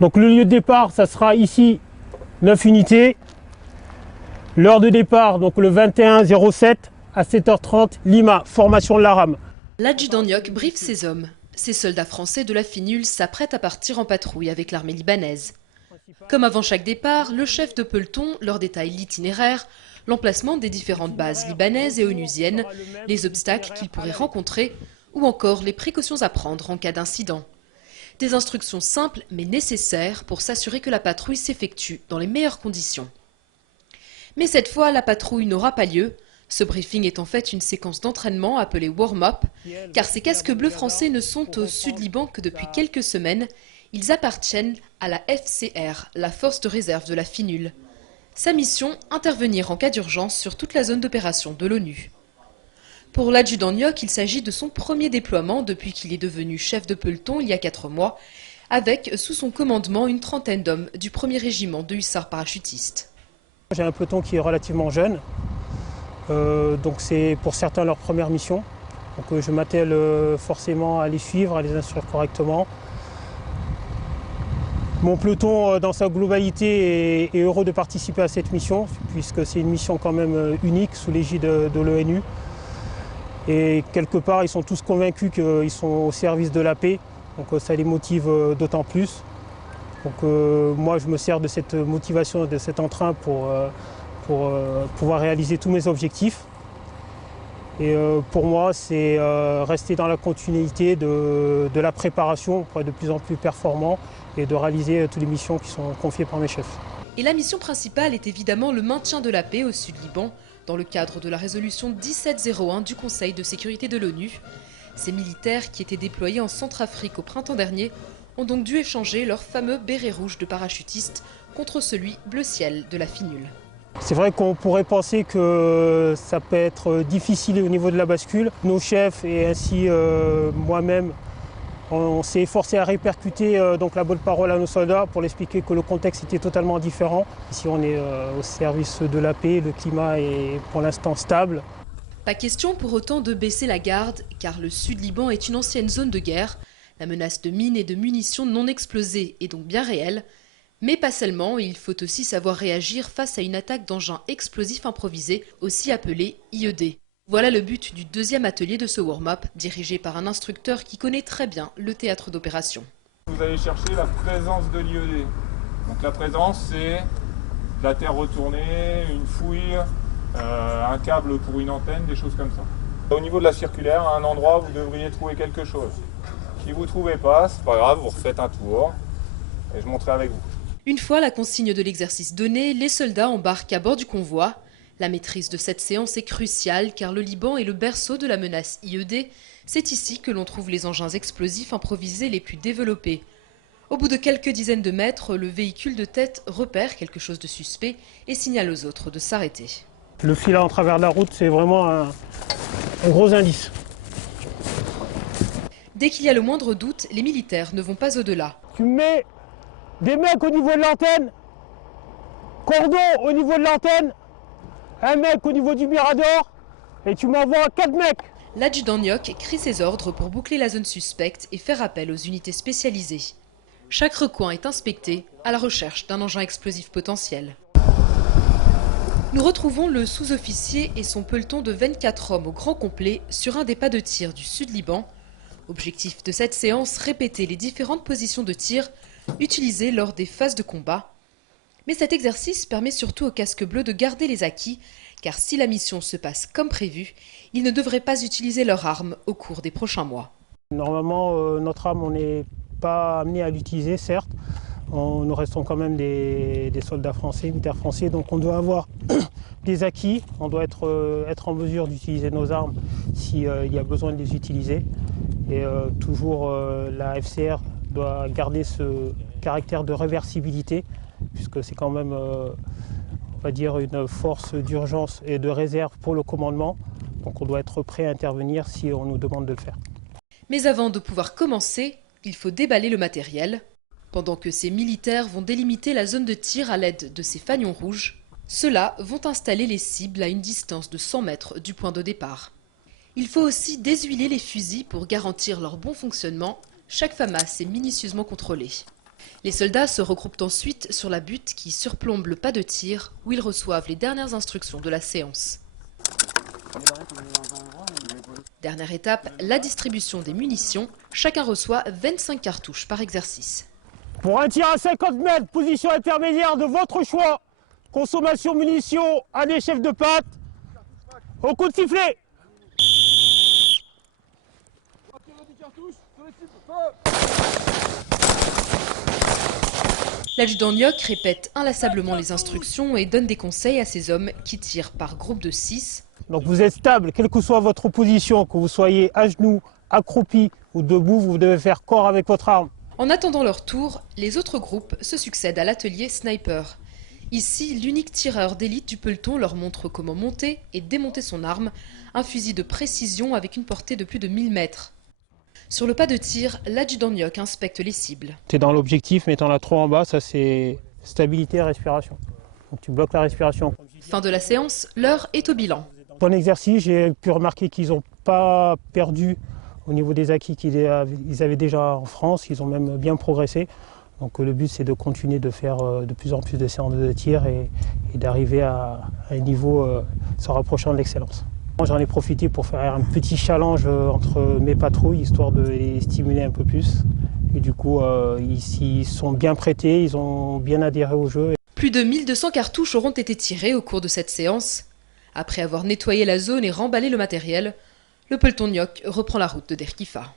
Donc le lieu de départ, ça sera ici, 9 unités. L'heure de départ, donc le 21-07 à 7h30, Lima, formation de la rame. L'adjudant Nioc briefe ses hommes. Ces soldats français de la FINUL s'apprêtent à partir en patrouille avec l'armée libanaise. Comme avant chaque départ, le chef de peloton leur détaille l'itinéraire, l'emplacement des différentes bases libanaises et onusiennes, les obstacles qu'ils pourraient rencontrer ou encore les précautions à prendre en cas d'incident. Des instructions simples mais nécessaires pour s'assurer que la patrouille s'effectue dans les meilleures conditions. Mais cette fois, la patrouille n'aura pas lieu. Ce briefing est en fait une séquence d'entraînement appelée warm-up, car ces casques bleus français ne sont au Sud-Liban que depuis quelques semaines. Ils appartiennent à la FCR, la force de réserve de la FINUL. Sa mission, intervenir en cas d'urgence sur toute la zone d'opération de l'ONU. Pour l'adjudant Nioc, il s'agit de son premier déploiement depuis qu'il est devenu chef de peloton il y a 4 mois, avec sous son commandement une trentaine d'hommes du 1er régiment de hussards parachutistes. J'ai un peloton qui est relativement jeune, donc c'est pour certains leur première mission. Donc je m'attelle forcément à les suivre, à les instruire correctement. Mon peloton, dans sa globalité, est heureux de participer à cette mission, puisque c'est une mission quand même unique sous l'égide de l'ONU. Et quelque part, ils sont tous convaincus qu'ils sont au service de la paix, donc ça les motive d'autant plus. Donc moi, je me sers de cette motivation, de cet entrain pour pouvoir réaliser tous mes objectifs. Et pour moi, c'est rester dans la continuité de la préparation pour être de plus en plus performant et de réaliser toutes les missions qui sont confiées par mes chefs. Et la mission principale est évidemment le maintien de la paix au Sud-Liban, dans le cadre de la résolution 1701 du Conseil de sécurité de l'ONU. Ces militaires qui étaient déployés en Centrafrique au printemps dernier ont donc dû échanger leur fameux béret rouge de parachutistes contre celui bleu ciel de la FINUL. C'est vrai qu'on pourrait penser que ça peut être difficile au niveau de la bascule. Nos chefs et ainsi moi-même, on s'est efforcé à répercuter donc la bonne parole à nos soldats pour leur expliquer que le contexte était totalement différent. Ici on est au service de la paix, le climat est pour l'instant stable. Pas question pour autant de baisser la garde, car le Sud-Liban est une ancienne zone de guerre. La menace de mines et de munitions non explosées est donc bien réelle. Mais pas seulement, il faut aussi savoir réagir face à une attaque d'engins explosifs improvisés, aussi appelés IED. Voilà le but du deuxième atelier de ce warm-up, dirigé par un instructeur qui connaît très bien le théâtre d'opération. Vous allez chercher la présence de l'IED. Donc la présence, c'est de la terre retournée, une fouille, un câble pour une antenne, des choses comme ça. Au niveau de la circulaire, à un endroit, vous devriez trouver quelque chose. Si vous ne trouvez pas, c'est pas grave, vous refaites un tour et je monterai avec vous. Une fois la consigne de l'exercice donnée, les soldats embarquent à bord du convoi. La maîtrise de cette séance est cruciale car le Liban est le berceau de la menace IED. C'est ici que l'on trouve les engins explosifs improvisés les plus développés. Au bout de quelques dizaines de mètres, le véhicule de tête repère quelque chose de suspect et signale aux autres de s'arrêter. Le filet en travers de la route, c'est vraiment un gros indice. Dès qu'il y a le moindre doute, les militaires ne vont pas au-delà. Tu mets des mecs au niveau de l'antenne, cordon au niveau de l'antenne, un mec au niveau du mirador, et tu m'envoies 4 mecs. L'adjudant Nioc crie ses ordres pour boucler la zone suspecte et faire appel aux unités spécialisées. Chaque recoin est inspecté à la recherche d'un engin explosif potentiel. Nous retrouvons le sous-officier et son peloton de 24 hommes au grand complet sur un des pas de tir du Sud-Liban. Objectif de cette séance, répéter les différentes positions de tir utilisées lors des phases de combat. Mais cet exercice permet surtout aux casques bleus de garder les acquis, car si la mission se passe comme prévu, ils ne devraient pas utiliser leur arme au cours des prochains mois. Normalement, notre arme, on n'est pas amené à l'utiliser, certes. Nous restons quand même des soldats français, militaires français, donc on doit avoir des acquis, on doit être en mesure d'utiliser nos armes s'il y a besoin de les utiliser. Et toujours la FCR doit garder ce caractère de réversibilité, puisque c'est quand même, on va dire, une force d'urgence et de réserve pour le commandement. Donc on doit être prêt à intervenir si on nous demande de le faire. Mais avant de pouvoir commencer, il faut déballer le matériel. Pendant que ces militaires vont délimiter la zone de tir à l'aide de ces fanions rouges, ceux-là vont installer les cibles à une distance de 100 mètres du point de départ. Il faut aussi déshuiler les fusils pour garantir leur bon fonctionnement. Chaque FAMAS est minutieusement contrôlée. Les soldats se regroupent ensuite sur la butte qui surplombe le pas de tir où ils reçoivent les dernières instructions de la séance. Dernière étape, la distribution des munitions. Chacun reçoit 25 cartouches par exercice. Pour un tir à 50 mètres, position intermédiaire de votre choix. Consommation munitions à des chefs de patte. Au coup de sifflet. L'adjudant Nioc répète inlassablement les instructions et donne des conseils à ses hommes qui tirent par groupe de 6. Donc vous êtes stable, quelle que soit votre position, que vous soyez à genoux, accroupi ou debout, vous devez faire corps avec votre arme. En attendant leur tour, les autres groupes se succèdent à l'atelier sniper. Ici, l'unique tireur d'élite du peloton leur montre comment monter et démonter son arme, un fusil de précision avec une portée de plus de 1000 mètres. Sur le pas de tir, l'adjudant Nioc inspecte les cibles. Tu es dans l'objectif, mais tu en as trop en bas, ça c'est stabilité et respiration. Donc tu bloques la respiration. Fin de la séance, l'heure est au bilan. Bon exercice, j'ai pu remarquer qu'ils n'ont pas perdu au niveau des acquis qu'ils avaient déjà en France, ils ont même bien progressé. Donc le but c'est de continuer de faire de plus en plus de séances de tir et d'arriver à un niveau se rapprochant de l'excellence. J'en ai profité pour faire un petit challenge entre mes patrouilles, histoire de les stimuler un peu plus. Et du coup, ils sont bien prêtés, ils ont bien adhéré au jeu. Plus de 1200 cartouches auront été tirées au cours de cette séance. Après avoir nettoyé la zone et remballé le matériel, le peloton Nioc reprend la route de Derkifa.